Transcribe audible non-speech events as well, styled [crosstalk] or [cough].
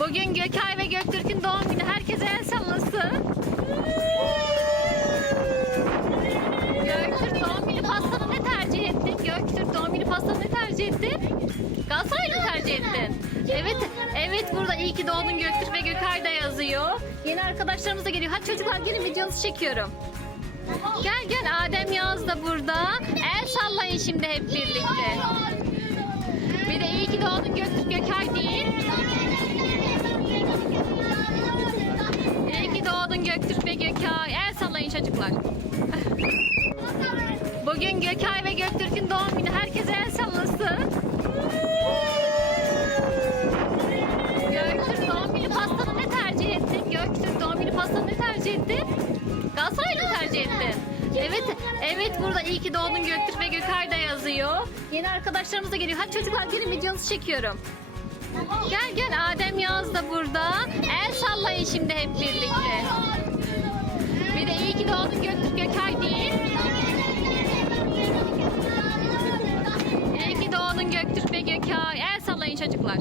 Bugün Gökay ve Göktürk'ün doğum günü. Herkese el sallasın. Göktürk doğum günü pastanı ne tercih ettin? Göktürk doğum günü pastanı ne tercih ettin? Galatasaray'ı mı tercih ettin? Evet, evet burada iyi ki doğdun Göktürk ve Gökay da yazıyor. Yeni arkadaşlarımız da geliyor. Hadi çocuklar gelin videonuzu çekiyorum. Gel gel Adem Yağız da burada. El sallayın şimdi hep birlikte. Bir de iyi ki doğdun Göktürk Doğdun Göktürk ve Gökay. El sallayın çocuklar. [laughs] Bugün Gökay ve Göktürk'ün doğum günü. Herkese el sallasın. Göktürk doğum günü pastanı ne tercih ettin? Göktürk doğum günü pastanı ne tercih ettin? Galatasaray'ı mı tercih ettin? Evet, evet burada iyi ki doğdun Göktürk ve Gökay da yazıyor. Yeni arkadaşlarımız da geliyor. Hadi çocuklar gelin videonuzu çekiyorum. Gel gel Adem Yağız da burada. El sallayın şimdi hep birlikte. Bir de iyi ki doğdun Göktürk Gökay değil. İyi ki doğdun Göktürk ve Gökay. El sallayın çocuklar.